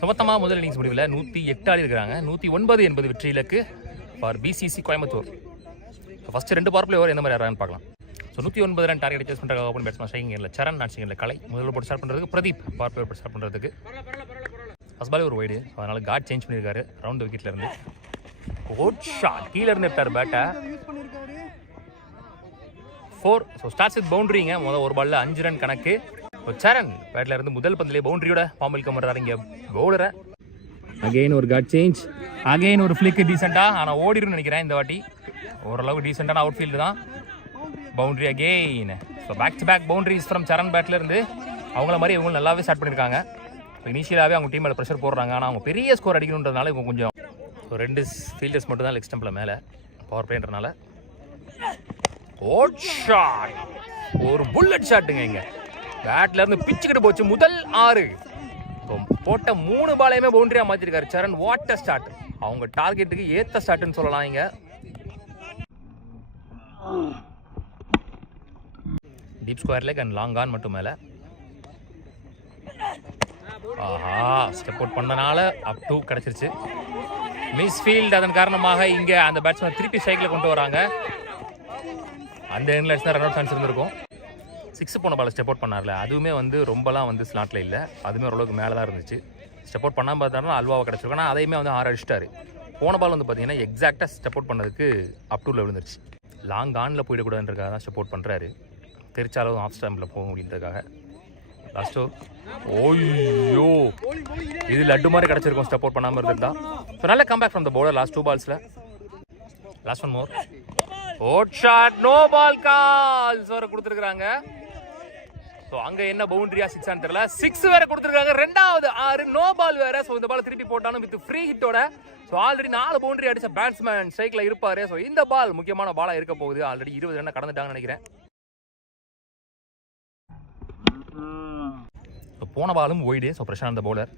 சுமத்தமாக முதல் இன்னிங்ஸ் முடிவில் 108 ஆடி இருக்கிறாங்க. 109 என்பது வெற்றி இலக்கு for BCC Coimbatore. So first 2 power play over எந்த மாதிரி ஆறான்னு பார்க்கலாம். ஸோ 109 ரன் டார்கெட் சேஸ் பண்ணுற ஓப்பன் பேட்ஸ்மேன் ஸ்ட்ரைக்கிங்கில் சரண், நாட்சிங்கில் கலை முதல்ல போட்டு ஸ்டார்ட் பண்ணுறதுக்கு பிரதீப் பவர் பிளே போட்டு ஸ்டார்ட் பண்ணுறதுக்கு ஃபஸ்ட் பாலே ஒரு வைடு. அதனால் காட் சேஞ்ச் பண்ணியிருக்காரு ரவுண்ட் விக்கெட்டில் இருந்து. குட் ஷாட் கீழே இருந்து எடுத்தார் பேட்டை 4. ஸோ ஸ்டார்ட்ஸ் வித் பவுண்டரிங்க. ஒரு பாலில் 5 ரன் கணக்கு. ஸோ சரண் பேட்டில் இருந்து முதல் பந்திலே பவுண்டரியோட பாம்பில் கமர்றாரு இங்கே பவுலரை. அகெயின் ஒரு காட் சேஞ்ச், அகெயின் ஒரு ஃபிளிக்கு டீசெண்டாக. ஆனால் ஓடிடும்னு நினைக்கிறேன் இந்த வாட்டி. ஓரளவுக்கு டீசெண்டான அவுட் ஃபீல்டு தான். Boundary again. So back to back boundaries from Charan பேட்டில் இருந்து. அவங்கள மாதிரி இவங்க நல்லாவே ஸ்டார்ட் பண்ணியிருக்காங்க. ஸோ இனிஷியலாகவே அவங்க டீமில் ப்ரெஷர் போடுறாங்க. ஆனால் அவங்க பெரிய ஸ்கோர் அடிக்கணுன்றதுனால இவங்க கொஞ்சம் 2 ஃபீல்டர்ஸ் மட்டும் தான் லெக் ஸ்டம்பில் மேலே பவர் பிளேன்றனால. ஓட் ஷாட், ஒரு புல்லட் ஷாட்டுங்க. இங்கே பேட்ல இருந்து பிச்சுக்கிட்டு போச்சு முதல் 6. போட்ட 3 பாலையுமே பவுண்டரியா மாத்திருக்காரு சரண். What a start. அவங்க டார்கெட்டுக்கு ஏத்த ஸ்டார்ட்னு சொல்லலாம். இங்க deep square leg and long on மட்டும் மேல. ஆஹா, ஸ்டெப் அவுட் பண்ணனால அப் டு கிடைச்சிருச்சு. Miss field. அதன் காரணமாக இங்க அந்த பேட்ஸ்மேன் திருப்பி ஸ்ட்ரைக்கில் கொண்டு வராங்க. அந்த எண்ணில் அடிச்சுதான் ரன் அவுட் சான்ஸ் இருந்திருக்கும். 6 போன பால் ஸ்டெப் அவுட் பண்ணார்ல, அதுவுமே ரொம்பலாம் ஸ்லாட்டில் இல்லை. அதுவுமே ஓரளவுக்கு மேலே தான் இருந்துச்சு. ஸ்டெப் அவுட் பண்ணாமல் பார்த்தாருன்னா அல்வாவை கிடச்சிருக்கும். ஆனால் அதையுமே 6 அடிச்சிட்டாரு. போன பால் பார்த்தீங்கன்னா எக்ஸாக்டாக ஸ்டெப் அவுட் பண்ணதுக்கு அப் டூவில் விழுந்துருச்சு. லாங் ஆனில் போயிடக்கூடாதுன்றதுக்காக தான் ஸ்டெப் அவுட் பண்ணுறாரு. தெரிச்சாலும் ஆஃப் ஸ்டாம்பில் போக முடியுன்றதுக்காக. லாஸ்ட்டோ ஓய்யோ, இது லட்டு மாதிரி கிடச்சிருக்கும் ஸ்டெப் அவுட் பண்ணாமல் இருந்திருந்தா. ஸோ நல்ல comeback from the bowler last 2 பால்ஸில். Last one more. ஓட் ஷாட், நோ பால் கால்ஸ் வர கொடுத்துருக்காங்க. ஸோ அங்கே என்ன பவுண்டரியா 6 தெரியல. 6 வேற கொடுத்துருக்காங்க. 2வது 6 நோ பால் வேற. ஸோ இந்த பால் திருப்பி போட்டாலும் வித் ஃப்ரீ ஹிட்டோட. ஸோ ஆல்ரெடி 4 பவுண்டரி அடிச்ச பேட்ஸ்மேன் ஸ்ட்ரைக்கில் இருப்பாரு. ஸோ இந்த பால் முக்கியமான பாலாக இருக்க போகுது. ஆல்ரெடி 20 ரன் கடந்துட்டாங்கன்னு நினைக்கிறேன். ஸோ போன பாலும் wide. So Prashant bowler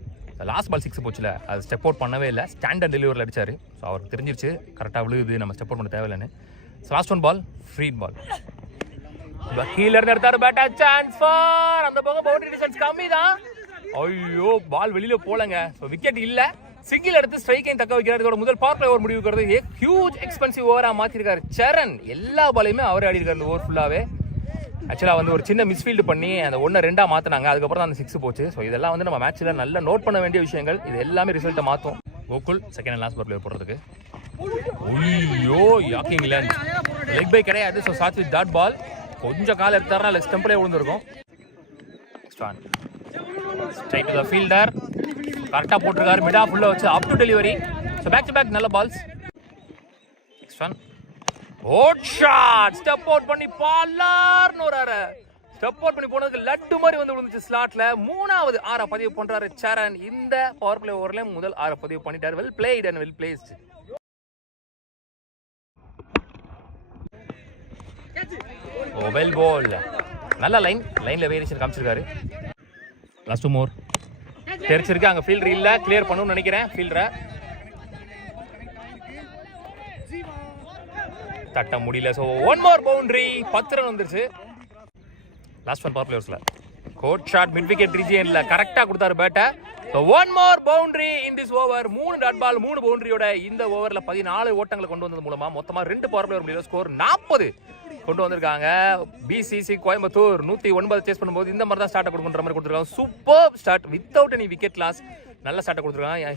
last ball 6 போச்சுல, அது ஸ்டெப் அவுட் பண்ணவே இல்லை. ஸ்டாண்டர்ட் டெலிவரியில் அடிச்சாரு. ஸோ அவருக்கு தெரிஞ்சிருச்சு கரெக்டாக விழுகுது, நம்ம ஸ்டெப் அவுட் பண்ண தேவையில்லைன்னு. Last one ball free ball. கீழ இருந்து எடுத்தாரு பேட்டா சான்ஸ் ஃபார். அந்த பக்கம் பவுண்டரி டிஸ்டன்ஸ் கம்மி தான். ஐயோ, பால் வெளியில போலங்க. ஸோ விக்கெட் இல்லை. சிங்கிள் எடுத்து ஸ்ட்ரைக்கையும் தக்க வைக்கிறார். இதோட முதல் பவர் பிளே ஓவர் முடிவுக்கிறது. ஹியூஜ் எக்ஸ்பென்சிவ் ஓவராக மாற்றிருக்காரு சரண். எல்லா பாலையுமே அவரே ஆடி இருக்காரு இந்த ஓவர் ஃபுல்லாகவே. ஆக்சுவலாக ஒரு சின்ன மிஸ்ஃபீல்டு பண்ணி அந்த 1-2 மாற்றினாங்க. அதுக்கப்புறம் தான் அந்த 6 போச்சு. ஸோ இதெல்லாம் நம்ம மேட்ச்சில் நல்லா நோட் பண்ண வேண்டிய விஷயங்கள். இது எல்லாமே ரிசல்ட்டை மாற்றும். Gokul second and last power play போடுறதுக்கு. ஐயோ, யாக்கிங் லென்த் லெக் பை கிடையாது. ஸோ சாத் வித் டாட் பால். கொஞ்சம் கால் எடுத்தாருன்னா லெக் ஸ்டம்பிலே விழுந்திருக்கும். Straight to the fielder. கரெக்டாக போட்டிருக்காரு. மிட் ஆஃப் உள்ள வச்சு up to delivery. So back to back நல்ல பால்ஸ். ஓட் ஷாட், ஸ்டெப் அவுட் பண்ணி பாலார்னு வராரு. ஸ்டெப் அவுட் பண்ணி போனதுக்கு லட்டு மாதிரி விழுந்துச்சு ஸ்லாட்ல. 3வது 6 பதிவு பண்றாரு சரண். இந்த பவர் பிளே ஓவர்ல முதல் 6 பதிவு பண்ணிட்டாரு. Well played and well placed. Oh well ball. நல்ல லைன்ல வேரியேஷன் காமிச்சிருக்காரு. லாஸ்ட் 2 மோர். தெரிச்சிருக்கு. அங்க ஃபீல்டர் இல்ல, கிளியர் பண்ணணும்னு நினைக்கிறேன் ஃபீல்டரை. தட்ட முடியல. So 1 more boundary. 10 ரன் வந்துருச்சு. லாஸ்ட் ஒன் பவர் பிளேயர்ஸ்ல கோட் ஷாட் மிட் விக்கெட் ரீஜியன்ல கரெக்டாக கொடுத்தாரு பேட்டை. So 1 more boundary in this over. 3 dot ball 3 பவுண்டரியோட இந்த ஓவரில் 14 ஓட்டங்களை கொண்டு வந்தது மூலமா மொத்தமாக 2 பவர் பிளேயர் முடியல. ஸ்கோர் 40 கொண்டு வந்திருக்காங்க. பிசிசி கோயம்புத்தூர் 109 சேஸ் பண்ணும்போது இந்த மாதிரி தான் ஸ்டார்ட் கொடுக்குற மாதிரி கொடுத்துருக்காங்க. Super start without any wicket loss. நல்ல ஸ்டார்ட் கொடுத்துருக்காங்க.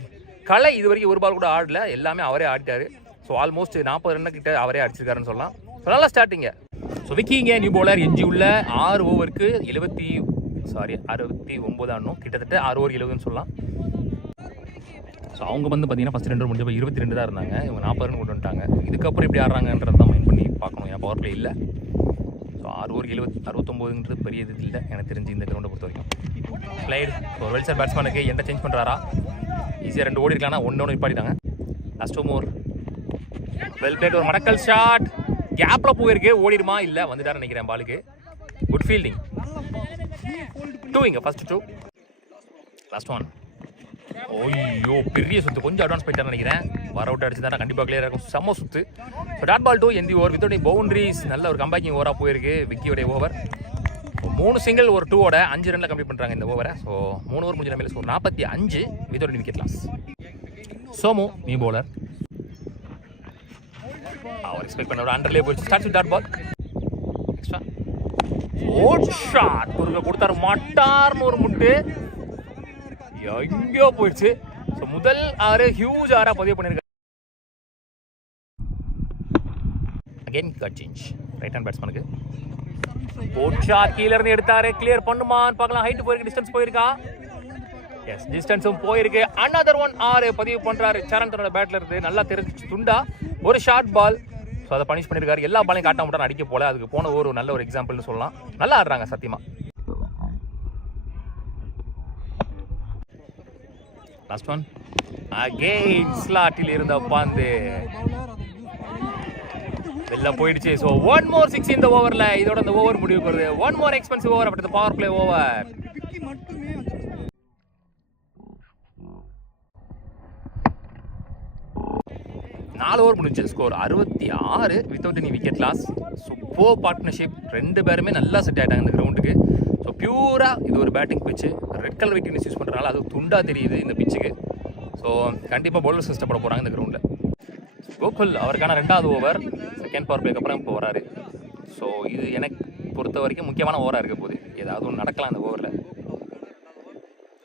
கலை இது வரைக்கும் 1 பால் கூட ஆடல, எல்லாமே அவரே ஆடிட்டாரு. ஸோ ஆல்மோஸ்ட் 40 ரன் கிட்ட அவரே அடிச்சிருக்காருன்னு சொல்லலாம். ஸோ நல்லா ஸ்டார்டிங்க. ஸோ விக்கிங்க நியூ பவுலர் எஞ்சி உள்ள 6 ஓவருக்கு 69 ஆடணும். கிட்டத்தட்ட 6 ஓவர் 70ன்னு சொல்லலாம். ஸோ அவங்க பார்த்தீங்கன்னா ஃபஸ்ட் 2 முடிஞ்சப்போ 22 தான் இருந்தாங்க. இவங்க 40 ரன் கொண்டு வந்துட்டாங்க. இதுக்கப்புறம் இப்படி ஆடுறாங்கன்றது தான் மைண்ட் பண்ணி பார்க்கணும். ஏன் பவர் பிளே இல்லை. ஸோ 6 ஓவர் 69ன்றது பெரிய இது இல்லை எனக்கு தெரிஞ்சு இந்த கிரௌண்டை பொறுத்த வரைக்கும். பிளேட் ஒரு வெல்சர் பேட்ஸ்மேனுக்கு எந்த சேஞ்ச் பண்ணுறாரா? ஈஸியாக 2 ஓடி இருக்காங்கன்னா 1 நிப்பாட்டிட்டாங்க. Last 2 more. Well played. ஒரு மடக்கல் ஷாட் கேப்ல போயிருக்கு. ஓடிடுமா? இல்லை, வந்துட்டாரு நினைக்கிறேன் பாலுக்கு. Good fielding. 2 இங்க ஃபர்ஸ்ட் 2. லாஸ்ட் 1. ஓய்யோ, பெரிய சுத்து. கொஞ்சம் அட்வான்ஸ் போயிட்டான்னு நினைக்கிறேன். வர அவுட் அடிச்சுதான் கண்டிப்பாக கிளியர் இருக்கும். செம்ம சுத்து. ஸோ டாட் பால் 2 எந்தி ஓவர் வித்தவுட் பவுண்டரிஸ். நல்ல ஒரு கம்பேக்கிங் ஓவராக போயிருக்கு விக்கியோடைய ஓவர். 3 சிங்கிள் ஒரு 2ஓட 5 ரன்ல கம்ப்ளீட் பண்றாங்க இந்த ஓவரை. ஸோ 3 ஓவர் முடிஞ்ச மேலே 45 without wicket loss. Somu new bowler, அவர் எக்ஸ்பெக்ட் பண்ண ஒரு அண்டர்லே போயிடுச்சு. Start with dot ball. Extra ஓட் ஷாட் குறுக்க கொடுத்தாரு, மட்டார்னு ஒரு முட்டு எங்கேயோ போயிடுச்சு. ஸோ முதல் 6 ஹியூஜ் 6 பதிவு பண்ணியிருக்காரு. Again guard change right hand பேட்ஸ்மேனுக்கு. ஓட் ஷாட் கீழ இருந்து எடுத்தாரு, கிளியர் பண்ணுமான்னு பார்க்கலாம். ஹைட் போயிருக்கு, டிஸ்டன்ஸ் போயிருக்கா? எஸ், டிஸ்டன்ஸும் போயிருக்கு. அனதர் ஒன் 6 பதிவு பண்றாரு. சரண் தன்னோட பேட்ல இருந்து நல்லா தெரிஞ்சு துண்டா ஒரு ஷார்ட் பால். ஸோ அதை பனிஷ் பண்ணியிருக்காரு. எல்லா பாலையும் காட்ட மாட்டான் அடிக்க போல. அதுக்கு போன ஒரு நல்ல ஒரு எக்ஸாம்பிள்னு சொல்லலாம். நல்லா ஆடுறாங்க சத்தியமா. லாஸ்ட் ஒன் அகைன் ஸ்லாட்டில் இருந்த பந்து வெளில போயிடுச்சு. ஸோ 1 more 6 இந்த ஓவரில். இதோட இந்த ஓவர் முடிவுக்கு வருது. 1 more எக்ஸ்பென்சிவ் ஓவர் அப்படி பவர் பிளே ஓவர். 4 ஓவர் முடிஞ்சு. Score 66 without any wicket loss. Super partnership. 2 பேருமே நல்லா செட் ஆகிட்டாங்க இந்த கிரவுண்டுக்கு. ஸோ பியூராக இது ஒரு batting pitch. Red colour wicket use பண்ணுறதுனால அது துண்டா தெரியுது இந்த பிச்சுக்கு. ஸோ கண்டிப்பாக பவுலர்ஸ் கஷ்டப்பட போகிறாங்க இந்த கிரவுண்டில். கோகுல் அவருக்கான 2வது ஓவர் செகண்ட் பவர் பிளேக்கு அப்புறம் இப்போ வராரு. ஸோ இது எனக்கு பொறுத்த வரைக்கும் முக்கியமான ஓவராக இருக்க போகுது. ஏதாவது ஒன்று நடக்கலாம் இந்த ஓவரில்.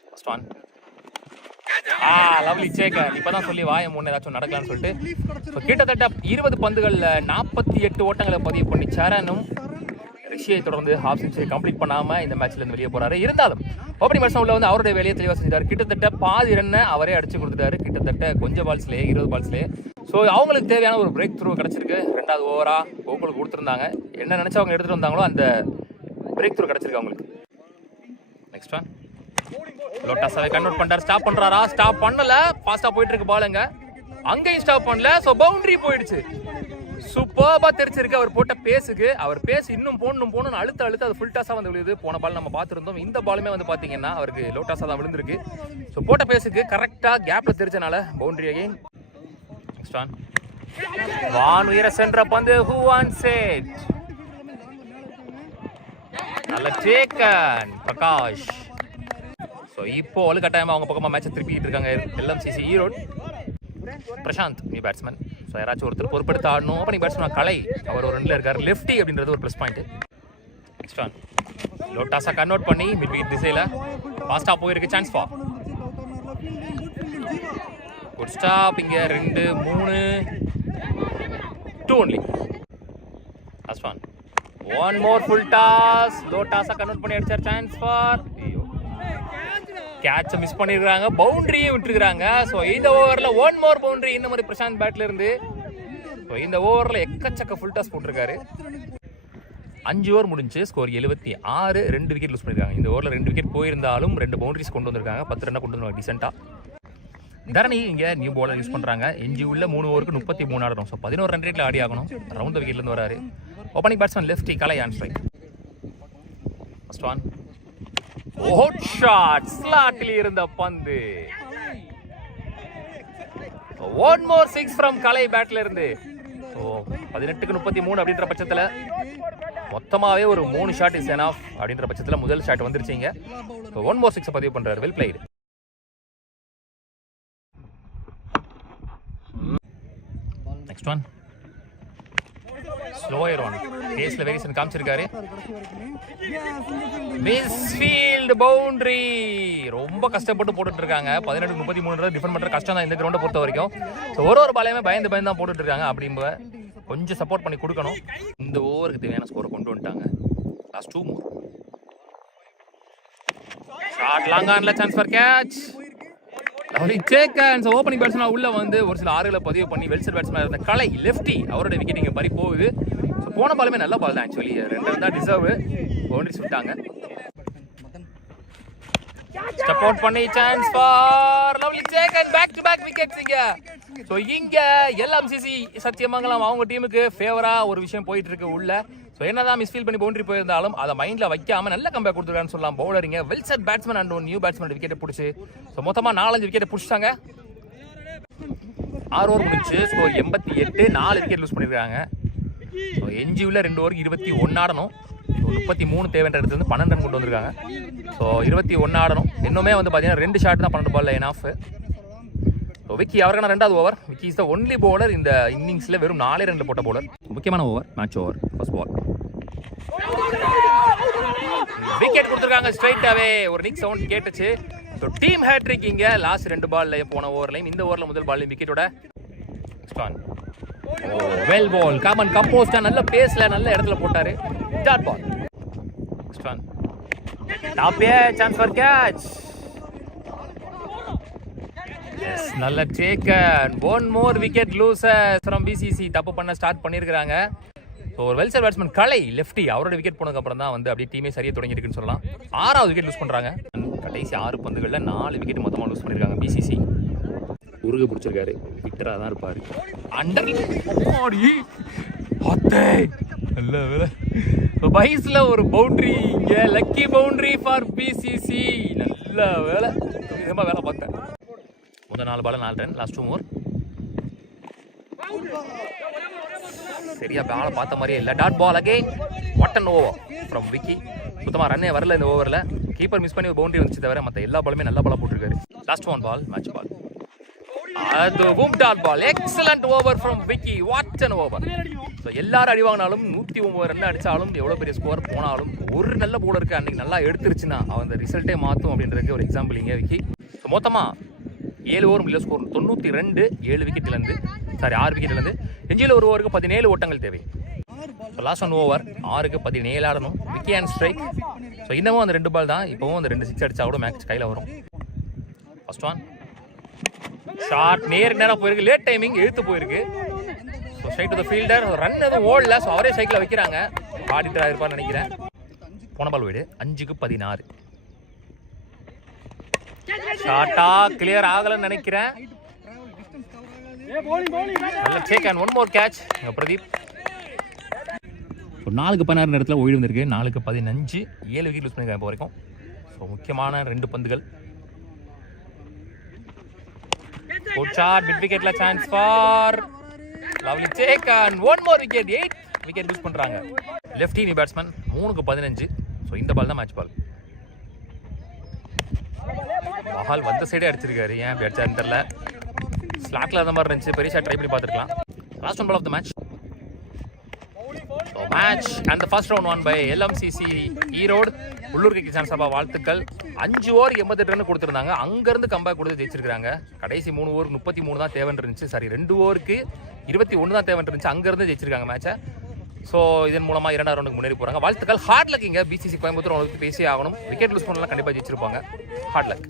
First one lovely Sekar. இப்பதான் சொல்லி வாய முன்னே ஏதாச்சும் நடக்கலாம்னு சொல்லிட்டு கிட்டத்தட்ட 20 பந்துகளில் 48 ஓட்டங்களை பதிவு பண்ணி சரணும் ரிஷியை தொடர்ந்து ஹாஃப் செஞ்சுரி கம்ப்ளீட் பண்ணாம இந்த மேட்ச்ல இருந்து வெளியே போறாரு. இருந்தாலும் ஓப்பனிங் பேட்ஸ்மேன் உள்ள வந்து அவருடைய வேலையை தெளிவாக செஞ்சார். கிட்டத்தட்ட பாதி ரன்னை அவரே அடிச்சு கொடுத்துட்டாரு. கிட்டத்தட்ட கொஞ்சம் பால்ஸ்லேயே 20 பால்ஸ்லேயே. ஸோ அவங்களுக்கு தேவையான ஒரு பிரேக் த்ரூ கிடைச்சிருக்கு. 2வது ஓவரா கோகுலுக்கு கொடுத்துருந்தாங்க. என்ன நினைச்சு அவங்க எடுத்துட்டு வந்தாங்களோ அந்த பிரேக் த்ரூ கிடைச்சிருக்கு அவங்களுக்கு. நெக்ஸ்ட் ஒன் லோட்டாஸாவை கன்வெர்ட் பண்றாரு. ஸ்டாப் பண்றாரா? ஸ்டாப் பண்ணல. ஃபாஸ்டா போயிட்டு இருக்கு பாலுங்க. அங்கேயும் ஸ்டாப் பண்ணல. ஸோ பவுண்டரி போயிடுச்சு. சூப்பர்பா தெரிச்சிருக்கு அவர் போட்ட பேஸுக்கு. அவர் பேஸ் இன்னும் போகணும்னு அழுத்த அது ஃபுல் டாஸா வந்து விழுது. போன பால் நம்ம பார்த்துருந்தோம். இந்த பாலுமே வந்து பாத்தீங்கன்னா அவருக்கு லோ டாஸா தான் விழுந்திருக்கு. ஸோ போட்ட பேஸுக்கு கரெக்டா கேப்ல தெரிச்சனால பவுண்டரி அகைன். நெக்ஸ்ட் ஒன் வான் உயர சென்ற பந்து ஹூ வான் செட். நல்ல டேக்கன் பிரகாஷ். ஸோ இப்போ ஒரு கட்டாயமா அவங்க பக்கமா மேட்சை திருப்பிட்டு இருக்காங்க LMCC Erode. Prasanth new batsman. So யாராச்சும் ஒருத்தர் பொறுப்பெடுத்து ஆடணும். ஓப்பனிங் பேட்ஸ்மேன் கலை அவர் ஒரு ரன்ல இருக்காரு. லெஃப்டி அப்படின்றது ஒரு ப்ளஸ் பாயிண்ட். நெக்ஸ்ட் ஒன் லோட்டாஸா கன்வெர்ட் பண்ணி மிட் விக்கெட் திசையில ஃபாஸ்டா போயிருக்கு. Chance for good stop. இங்க 2 3 2 only. Last one 1 more full toss. லோட்டாஸா கன்வெர்ட் பண்ணி அடிச்சார். சான்ஸ் ஃபார் கேட்ச மிஸ் பண்ணிருக்காங்க. பவுண்டரியும் விட்டுருக்காங்க. ஸோ இந்த ஓவரில் 1 more பவுண்டரி இந்த மாதிரி பிரசாந்த் பேட்ல இருந்து. ஸோ இந்த ஓவரில் எக்கச்சக்க ஃபுல் டாஸ் போட்டிருக்காரு. 5 ஓவர் முடிஞ்சு. ஸ்கோர் 76. 2 விக்கெட் லூஸ் பண்ணிருக்காங்க. இந்த ஓவரில் 2 விக்கெட் போயிருந்தாலும் 2 பவுண்டரிஸ் கொண்டு வந்திருக்காங்க. 10 ரன்னை கொண்டு வந்தாங்க டீசெண்டா. தரணி இங்கே நியூ பாலர் யூஸ் பண்ணுறாங்க. எஞ்சி உள்ள 3 ஓவருக்கு 33 ஆடணும். ஸோ 11 ரன் ரேட்டில் ஆடி ஆகணும். ரவுண்ட் த விக்கெட்லேருந்து வராரு. Opening batsman lefty Kalai on strike. First one hot shot. ஸ்லாட்டில் இருந்த பந்து. 1 more 6 ஃப்ரம் கலை பேட்ல இருந்து. ஸோ 18க்கு 33 அப்படின்ற பட்சத்தில் மொத்தமாகவே ஒரு 3 ஷாட் இஸ் எனாஃப் அப்படின்ற பட்சத்தில் முதல் ஷாட் வந்துருச்சிங்க. ஸோ 1 more 6 பதிவு பண்ணுறாரு. Well played. Next one slower one. பேஸ்ல வேரியேஷன் காமிச்சிருக்காரு. Misfield boundary. ரொம்ப கஷ்டப்பட்டு போட்டுட்டு இருக்காங்க. 18க்கு 33 டிஃபெண்ட் பண்ற கஷ்டம் தான் இந்த கிரவுண்டை பொறுத்த வரைக்கும். ஸோ ஒரு பாலையுமே பயந்து தான் போட்டுட்டு இருக்காங்க. அப்படிம்ப கொஞ்சம் சப்போர்ட் பண்ணி கொடுக்கணும். இந்த ஓவருக்கு தேவையான ஸ்கோரை கொண்டு வந்துட்டாங்க. Last 2 more shot. லாங் ஆன்ல chance for catch. Lovely taken. So opening batsman உள்ள வந்து ஒரு சில 6களை பதிவு பண்ணி வெல்செட் பேட்ஸ்மேன் இருந்த கலை லெஃப்டி அவரோட விக்கெட் இங்கே பறி போகுது. ஸோ போன பாலுமே நல்ல பால் தான். ஆக்சுவலி 2 தான் டிசர்வ். பவுண்டரி சுட்டாங்க. ஸ்டெப் அவுட் பண்ணி chance for lovely taken. Back to back wickets இங்க. ஸோ இங்க எல்எம்சிசி சத்தியமங்கலம் அவங்க டீமுக்கு ஃபேவரா ஒரு விஷயம் போயிட்டு இருக்கு உள்ள. ஸோ என்னதான் மிஸ்ஃபீல் பண்ணி பவுண்டரி போயிருந்தாலும் அதை மைண்ட்ல வைக்காம நல்ல கம்பேக் கொடுத்துருக்கான்னு சொல்லலாம். பவுலரிங்க வெல்செட் பேட்ஸ்மேன் அண்ட் நியூ பேட்ஸ்மேன் விக்கெட்டை பிடிச்சி ஸோ மொத்தமாக 4-5 விக்கெட்டை பிடிச்சிட்டாங்க. 6 ஓவர் முடிச்சு. ஸ்கோர் 88. 4 விக்கெட் லூஸ் பண்ணியிருக்காங்க. ஸோ எஞ்சி உள்ள 2 ஓவருக்கு 21 ஆடணும். 33 தேவைன்ற இடத்துல இருந்து 12 ரன் கொண்டு வந்திருக்காங்க. ஸோ 21 ஆடணும். இன்னுமே வந்து பார்த்தீங்கன்னா 2 ஷாட் தான் 12 ball line off. So Vicky அவருக்கான 2வது over. Vicky is the only bowler இந்த இன்னிங்ஸில் வெறும் 4 ரன் போட்ட பவுலர். முக்கியமான over, match over, first ball. Wicket கொடுத்துருக்காங்க ஸ்ட்ரைட்டாகவே. ஒரு நிக் சவுண்ட் கேட்டுச்சு. ஸோ டீம் ஹேட்ரிக் இங்கே லாஸ்ட் 2 பால்லையும் போன ஓவர்லையும் இந்த ஓவரில் முதல் பால்லையும் விக்கெட்டோட ஸ்டான். வெல் பால், காமன் கம்போஸ்டா நல்ல பேஸ்ல நல்ல இடத்துல போட்டாரு. Dot ball. ஸ்டான் டாப் சான்ஸ் ஃபார் கேட்ச். எஸ், நல்ல taken. One more wicket losers from BCC. தப்பு பண்ண ஸ்டார்ட் பண்ணியிருக்காங்க. ஸோ ஒரு வெல்சர் பேட்ஸ்மேன் கலை லெஃப்டி அவரோட விக்கெட் போனதுக்கு அப்புறம் தான் வந்து அப்படியே டீமே சரியாக தொடங்கியிருக்குன்னு சொல்லலாம். 6வது விக்கெட் லூஸ் பண்ணுறாங்க. கடைசி 6 பந்துகளில் 4 விக்கெட் மொத்தமாக லூஸ் பண்ணியிருக்காங்க பிசிசி. உருக பிடிச்சிருக்காரு. விக்டராக தான் இருப்பார். அண்டர் நல்ல வேலை. பைஸ்ல ஒரு பவுண்டரி இங்கே, லக்கி பவுண்டரி ஃபார் பிசிசி. நல்ல வேலை, ரொம்ப வேலை பார்த்தேன். முதல் 4 பால் 4 ரன். லாஸ்ட் 2 மோர். சரியா பால பார்த்த மாதிரியே இல்லை. Dot ball again. What an over from Vicky. சுத்தமாக ரன்னே வரல இந்த ஓவரில். கீப்பர் மிஸ் பண்ணி ஒரு பவுண்டரி வந்துச்சு தவிர மற்ற எல்லா பாலுமே நல்ல பாலாக போட்டிருக்காரு. Last 1 ball, match ball. அதுவும் dot ball. Excellent over from Vicky. What an over. So எல்லாரும் அடி வாங்கினாலும் 109 ரன் அடித்தாலும் எவ்வளோ பெரிய ஸ்கோர் போனாலும் ஒரு நல்ல பவுலருக்கு அன்றைக்கி நல்லா எடுத்துருச்சுன்னா அவன் அந்த ரிசல்ட்டே மாற்றும் அப்படின்றதுக்கு ஒரு எக்ஸாம்பிள் இங்கே விக்கி. ஸோ மொத்தமாக 7 ஓவர் முடியல ஸ்கோர் 92. 7 விக்கெட்லேருந்து 6 விக்கெட்லேருந்து எஞ்சியில் ஒரு ஓவருக்கு 17 ஓட்டங்கள் தேவை. ஸோ லாஸ்ட் 1 ஓவர் 6க்கு 17 ஆடணும். Vicky and strike. ஸோ இன்னமும் அந்த 2 பால் தான். இப்போவும் அந்த 2 6 அடிச்சா கூட மேட்ச் கையில் வரும். ஃபர்ஸ்ட் ஒன் ஷார்ட் நேரம் போயிருக்கு. லேட் டைமிங் எழுத்து போயிருக்கு. So straight to the fielder. Run எதுவும் ஓடல. ஸோ அவரே சைக்கிளில் வைக்கிறாங்க. ஆடிட்டர் ஆகிருப்பான்னு நினைக்கிறேன். போன பால் வீடு 5க்கு 16. ஷார்ட்டா கிளியர் ஆகலன்னு நினைக்கிறேன். நல்ல take and one more catch. Pradeep 4க்கு 16 இடத்துல ஓய்வு வந்திருக்கு. 4க்கு 15. 7 விக்கெட் லூஸ் பண்ணிருக்காங்க இப்போ வரைக்கும். ஸோ முக்கியமான 2 பந்துகள். Good shot. மிட் விக்கெட்ல chance for lovely take and one more wicket. 8 wicket lose பண்றாங்க. லெஃப்ட் ஹேண்ட் பேட்ஸ்மேன் 3க்கு 15. ஸோ இந்த பால் தான் மேட்ச் பால். மஹால் வந்த சைடே அடிச்சிருக்காரு. ஏன் அப்படி அடிச்சாருன்னு தெரியல. ஸ்லாக்ல அந்த மாதிரி இருந்துச்சு. பெரிய ஷாட் ட்ரை பண்ணி பார்த்துருக்கலாம். Last 1 ball of the match. Match and first round won by LMCC Erode. உள்ளூர் கிரிக்கெட் சேனல் சார்பாக வாழ்த்துக்கள். 5 ஓவர் 88 ரன் கொடுத்துருந்தாங்க. அங்கேருந்து கம்பேக் கொடுத்து ஜெயிச்சிருக்காங்க. கடைசி 3 ஓவருக்கு 33 தான் தேவைன்னு இருந்துச்சு. சாரி 2 ஓவருக்கு 21 தான் தேவைன்னு இருந்துச்சு. அங்கேருந்து ஜெயிச்சிருக்காங்க மேட்சை. ஸோ இதன் மூலமாக 2வது ரவுண்டுக்கு முன்னேறி போகிறாங்க. வாழ்த்துக்கள். Hard luck. இங்கே பிசிசி கோயம்புத்தூர் அவங்களுக்கு பேசி ஆகணும். விக்கெட் லூஸ் பண்ணலாம் கண்டிப்பாக ஜெயிச்சிருப்பாங்க. Hard luck.